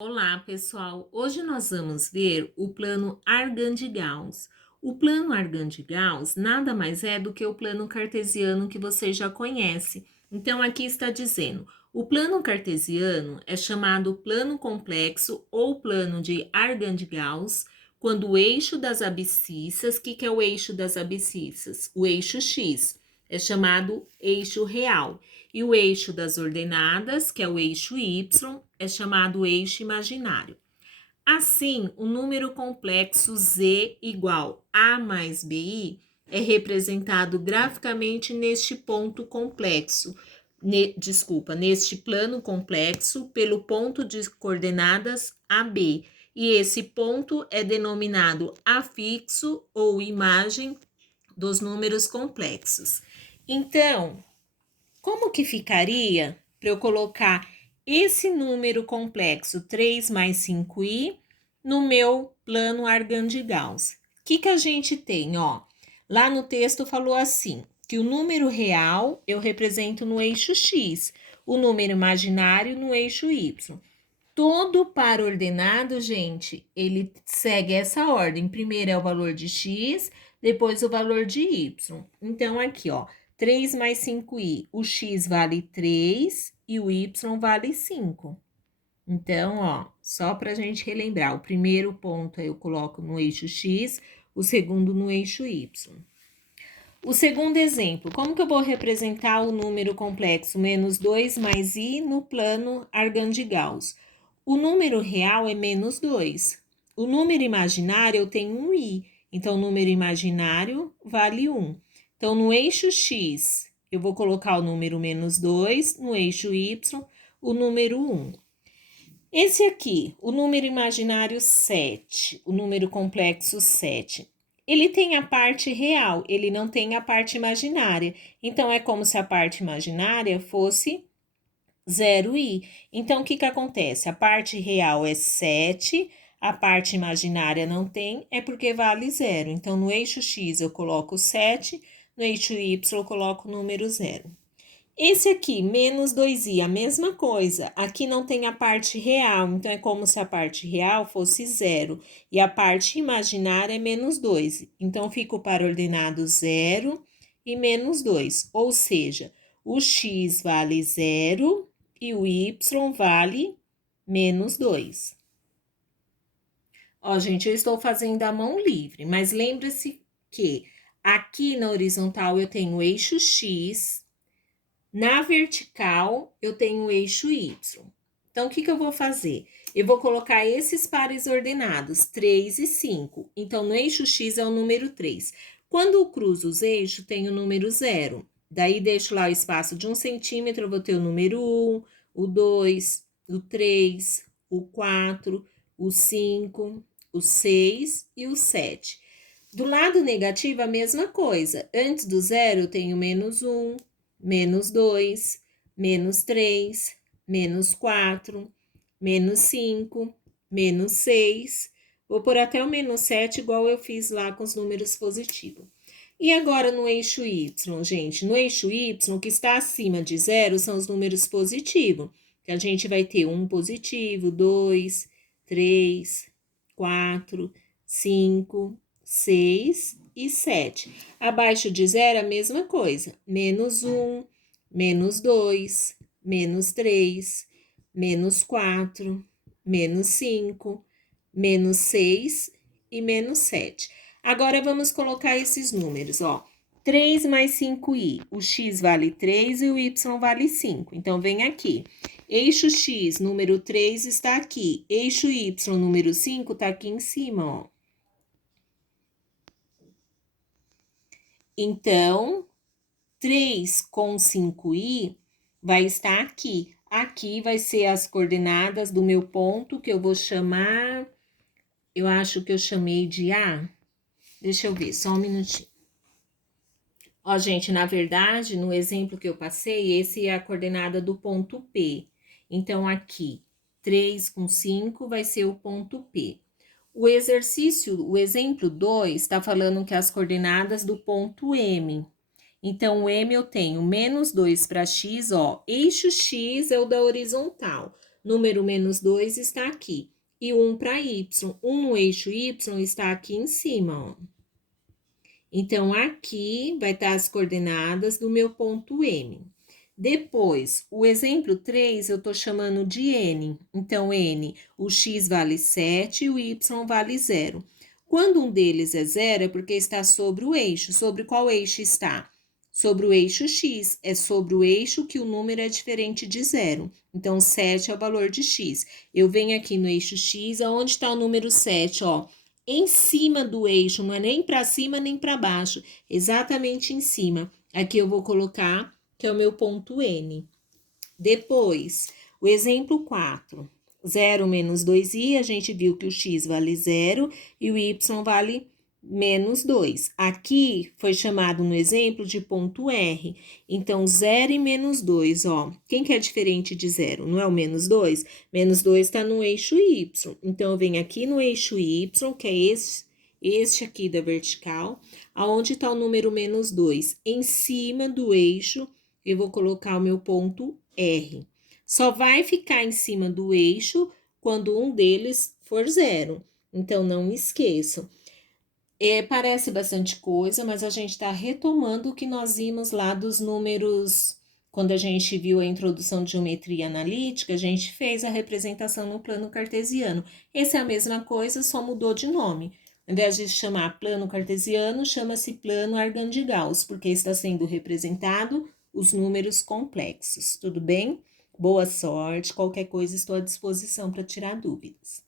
Olá, pessoal! Hoje nós vamos ver o plano Argand-Gauss. O plano Argand-Gauss nada mais é do que o plano cartesiano que você já conhece. Então, aqui está dizendo, o plano cartesiano é chamado plano complexo ou plano de Argand-Gauss, quando o eixo das abscissas, o que é o eixo das abscissas? O eixo x é chamado eixo real. E o eixo das ordenadas, que é o eixo y, é chamado eixo imaginário. Assim, o número complexo z igual a mais bi é representado graficamente neste ponto complexo, neste plano complexo pelo ponto de coordenadas AB. E esse ponto é denominado afixo ou imagem dos números complexos. Então, como que ficaria para eu colocar esse número complexo 3 mais 5i no meu plano Argand-Gauss? O que a gente tem, ó? Lá no texto falou assim, que o número real eu represento no eixo x, o número imaginário no eixo y. Todo par ordenado, gente, ele segue essa ordem. Primeiro é o valor de x, depois o valor de y. Então, aqui, ó, 3 mais 5i, o x vale 3 e o y vale 5. Então, ó, só para a gente relembrar, o primeiro ponto eu coloco no eixo x, o segundo no eixo y. O segundo exemplo, como que eu vou representar o número complexo menos 2 mais i no plano Argand-Gauss? O número real é menos 2. O número imaginário eu tenho um i, então o número imaginário vale 1. Então, no eixo x, eu vou colocar o número menos 2, no eixo y, o número 1. Esse aqui, o número imaginário 7, o número complexo 7. Ele tem a parte real, ele não tem a parte imaginária. Então, é como se a parte imaginária fosse 0i. Então, o que acontece? A parte real é 7, a parte imaginária não tem, é porque vale 0. Então, no eixo x eu coloco 7, no eixo y eu coloco o número 0. Esse aqui, menos 2i, a mesma coisa. Aqui não tem a parte real, então é como se a parte real fosse 0. E a parte imaginária é menos 2. Então, fica o par ordenado 0 e menos 2. Ou seja, o x vale 0 e o y vale menos 2. Ó, gente, eu estou fazendo a mão livre, mas lembre-se que aqui na horizontal eu tenho o eixo x, na vertical eu tenho o eixo y. Então, o que eu vou fazer? Eu vou colocar esses pares ordenados, 3 e 5. Então, no eixo x é o número 3. Quando eu cruzo os eixos, tem o número 0. Daí, deixo lá o espaço de 1 centímetro, eu vou ter o número 1, o 2, o 3, o 4, o 5, o 6 e o 7. Do lado negativo, a mesma coisa. Antes do 0, eu tenho menos 1, menos 2, menos 3, menos 4, menos 5, menos 6. Vou pôr até o menos 7, igual eu fiz lá com os números positivos. E agora no eixo y, gente? No eixo y, o que está acima de 0 são os números positivos. Que a gente vai ter 1 positivo, 2, 3, 4, 5, 6 e 7. Abaixo de 0, a mesma coisa. Menos 1, menos 2, menos 3, menos 4, menos 5, menos 6 e menos 7. Agora, vamos colocar esses números, ó. 3 mais 5i, o x vale 3 e o y vale 5. Então, vem aqui. Eixo x, número 3, está aqui. Eixo y, número 5, está aqui em cima, ó. Então, 3 com 5i vai estar aqui. Aqui vai ser as coordenadas do meu ponto, que eu vou chamar... Eu acho que eu chamei de A. Deixa eu ver, só um minutinho. Ó, gente, na verdade, no exemplo que eu passei, esse é a coordenada do ponto P. Então, aqui, 3 com 5 vai ser o ponto P. O exercício, o exemplo 2, está falando que as coordenadas do ponto M. Então, o M eu tenho menos 2 para x, ó. Eixo x é o da horizontal. Número menos 2 está aqui. E 1 para y. 1 no eixo y está aqui em cima, ó. Então, aqui vai estar as coordenadas do meu ponto M. Depois, o exemplo 3 eu estou chamando de N. Então, N, o X vale 7 e o Y vale 0. Quando um deles é 0, é porque está sobre o eixo. Sobre qual eixo está? Sobre o eixo X. É sobre o eixo que o número é diferente de 0. Então, 7 é o valor de X. Eu venho aqui no eixo X, aonde está o número 7, ó? Em cima do eixo, não é nem para cima nem para baixo, exatamente em cima. Aqui eu vou colocar que é o meu ponto N. Depois, o exemplo 4. 0 menos 2i, a gente viu que o x vale 0 e o y vale menos 2. Aqui foi chamado no exemplo de ponto R. Então, 0 e menos 2, ó. Quem que é diferente de 0? Não é o menos 2? Menos 2 está no eixo Y. Então, eu venho aqui no eixo Y, que é este aqui da vertical. Aonde está o número menos 2? Em cima do eixo, eu vou colocar o meu ponto R. Só vai ficar em cima do eixo quando um deles for 0. Então, não me esqueçam. Parece bastante coisa, mas a gente está retomando o que nós vimos lá dos números. Quando a gente viu a introdução de geometria analítica, a gente fez a representação no plano cartesiano. Essa é a mesma coisa, só mudou de nome. Ao invés de chamar plano cartesiano, chama-se plano Argand-Gauss, porque está sendo representado os números complexos. Tudo bem? Boa sorte. Qualquer coisa, estou à disposição para tirar dúvidas.